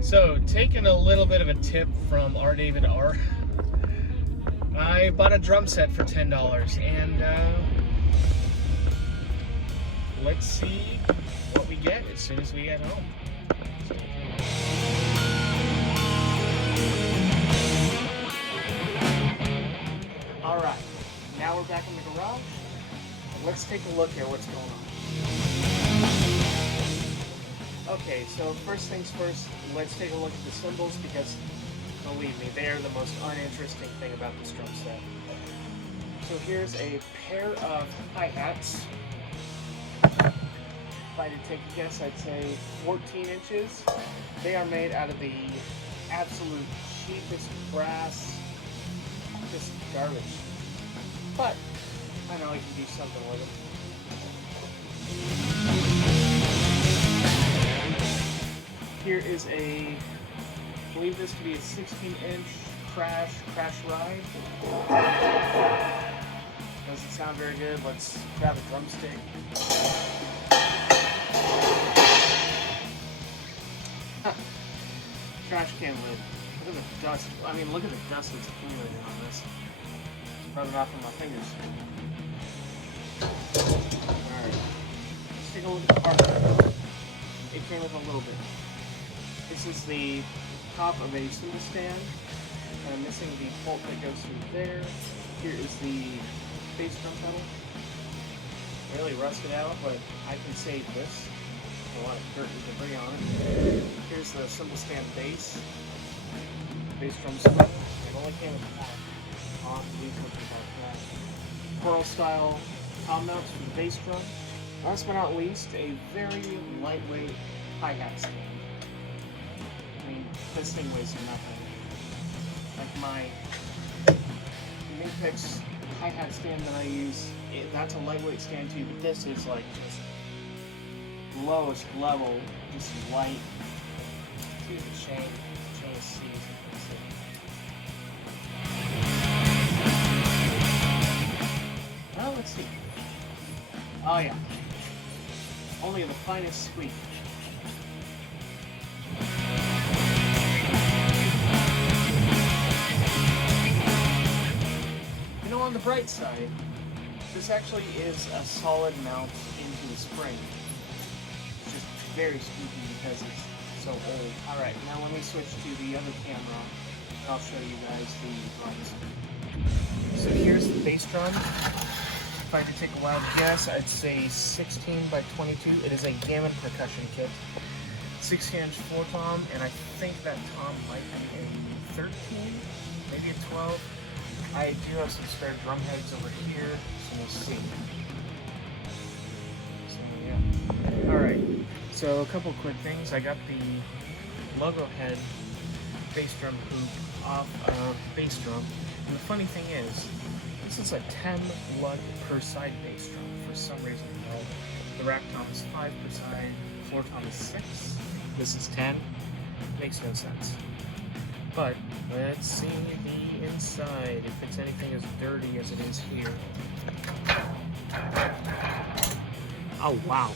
So, taking a little bit of a tip from R. David R. I bought a drum set for $10, and let's see what we get as soon as we get home. All right, now we're back in the garage. Let's take a look at what's going on. Okay, so first things first, let's take a look at the cymbals because, believe me, they are the most uninteresting thing about this drum set. So here's a pair of hi-hats. If I had to take a guess, I'd say 14 inches. They are made out of the absolute cheapest brass, just garbage. But I know I can do something with it. Here is I believe this to be a 16-inch crash ride. Doesn't sound very good. Let's grab a drumstick. Trash can lid. Look at the dust. I mean, look at the dust that's accumulating on this. It's rubbing off on my fingers. Alright. Let's take a look at the hardware. It came with a little bit. This is the top of a cymbal stand. And I'm missing the bolt that goes through there. Here is the bass drum pedal. Really rusted out, but I can save this. A lot of dirt and debris on it. Here's the cymbal stand base. Bass drum cymbal. It only came with the pack. On these looking about that. Coral style tom mounts for the bass drum. Last but not least, a very lightweight hi-hat stand. I mean, this thing weighs nothing. Like my Mapex hi-hat stand that I use, that's a lightweight stand too, but this is like just lowest level, just light. Here's the chain is seized. Well, let's see. Oh yeah. Only the finest squeak. You know, on the bright side, this actually is a solid mount into the spring. It's just very squeaky because it's so old. Alright, now let me switch to the other camera and I'll show you guys the drums. So here's the bass drum. If I had to take a wild guess, I'd say 16 by 22. It is a Gammon percussion kit. 16-inch floor tom, and I think that tom might be a 13, maybe a 12. I do have some spare drum heads over here, so we'll see. So yeah. Alright, so a couple quick things. I got the logo head bass drum hoop off of bass drum. And the funny thing is, this is a 10 lug per side bass drum for some reason. You know, the rack tom is 5 per side, floor tom is 6. This is 10. Makes no sense. But let's see the inside, if it's anything as dirty as it is here. Oh wow.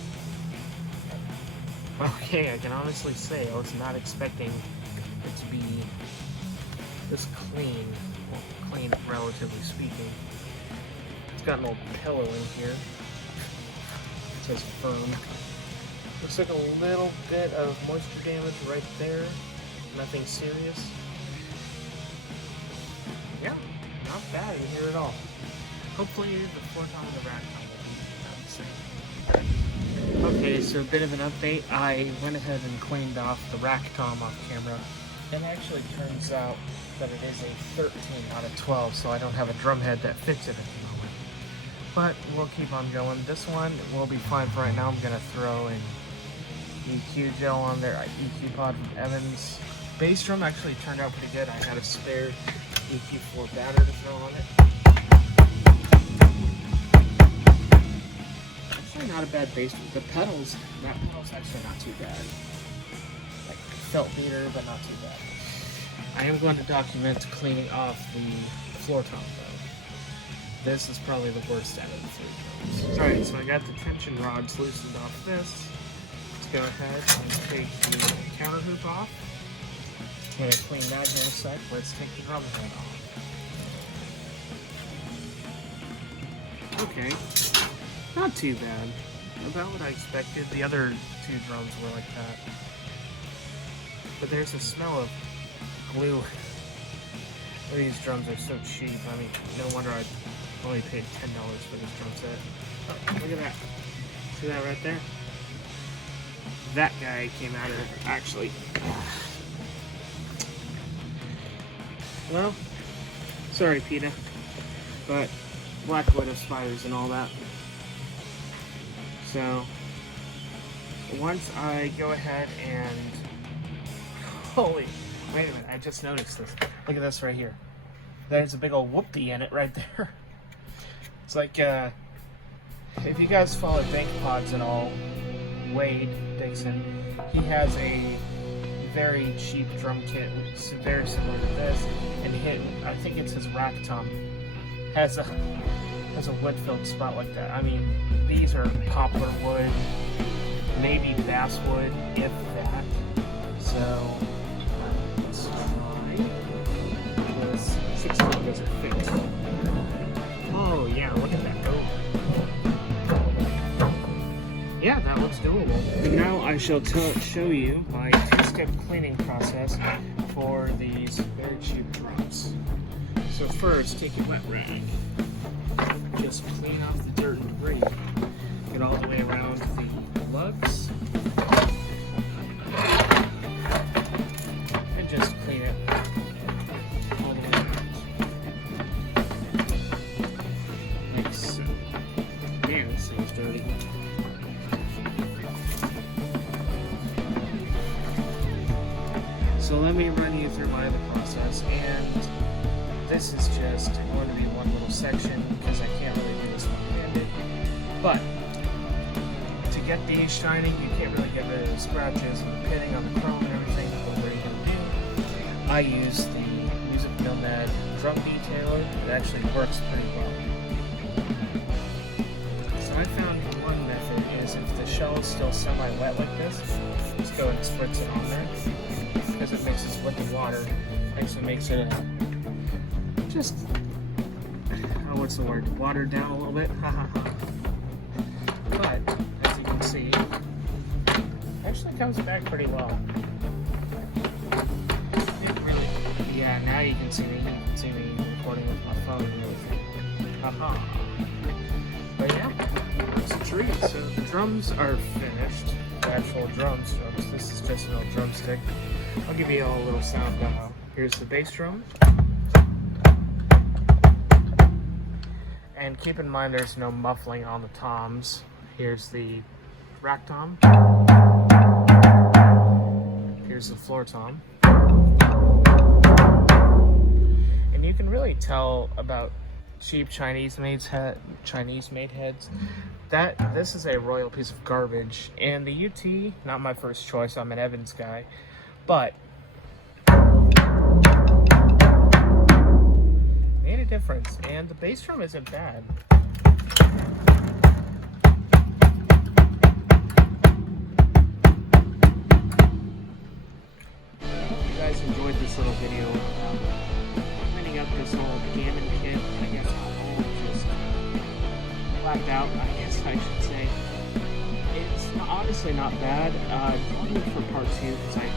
Okay, I can honestly say I was not expecting it to be this clean. Well, clean, relatively speaking. It's got an old pillow in here. It says firm. Looks like a little bit of moisture damage right there. Nothing serious. Yeah, not bad in here at all. Hopefully the floor tom and the rack tom will be about the same. Okay, so a bit of an update. I went ahead and cleaned off the rack tom off camera. It actually turns out that it is a 13, not a 12, so I don't have a drum head that fits it at the moment. But we'll keep on going. This one will be fine for right now. I'm going to throw an EQ gel on there, EQ pod from Evans. Bass drum actually turned out pretty good. I had a spare EQ4 batter to throw on it. Actually not a bad bass drum. The pedals, that pedal's actually not too bad. Like felt beater, but not too bad. I am going to document cleaning off the floor tom though. this is probably the worst out of the 3 drums. Alright, so I got the tension rods loosened off this. Let's go ahead and take the counter hoop off. I'm going to clean that here in a sec. Let's take the drum head off. Okay, not too bad. About what I expected. The other 2 drums were like that. But there's a smell of glue. These drums are so cheap. I mean, no wonder I only paid $10 for this drum set. Oh, look at that. See that right there? That guy came out of it, actually. Well, sorry, PETA, but Black Widow spiders and all that. So, once I go ahead and... Holy, wait a minute, I just noticed this. Look at this right here. There's a big old whoopty in it right there. It's like, if you guys follow Bank Pods at all, Wade Dixon, he has a very cheap drum kit, which is very similar to this, and I think it's his rack tom, has a wood-filled spot like that. I mean, these are poplar wood, maybe basswood, if that. So, let's try this. 16 doesn't fit. Oh yeah, look at that. Oh. Yeah, that looks doable. And now I shall show you my 2-step cleaning process for these very cheap drums. So first, take your wet rag. Just clean off the dirt and debris. Get all the way around the lugs. And just clean it all the way around. Like so. Man, this thing's dirty. So let me run you through my other process, and this is just going to be one little section because I can't really do this one-handed. But to get these shining, you can't really get rid of the scratches and the pitting on the chrome and everything. But what are you going to do? I use the Music Nomad drum detailer. It actually works pretty well. So I found one method is if the shell is still semi-wet like this, just go and spritz it on there. Because it mixes with the water, actually makes it just, what's the word, watered down a little bit, but, as you can see, actually comes back pretty well. It really, yeah, now you can see me recording with my phone and everything, but yeah, it's a treat. So the drums are finished, the actual drums, this is just an old drumstick. I'll give you all a little sound demo. Here's the bass drum. And keep in mind there's no muffling on the toms. Here's the rack tom. Here's the floor tom. And you can really tell about cheap Chinese-made heads that this is a royal piece of garbage. And the UT, not my first choice, I'm an Evans guy. But made a difference, and the bass drum isn't bad. You guys enjoyed this little video about cleaning up this whole Gammon kit. I guess I'll just blacked out, I guess I should say. It's honestly not bad. Join me for part 2 because I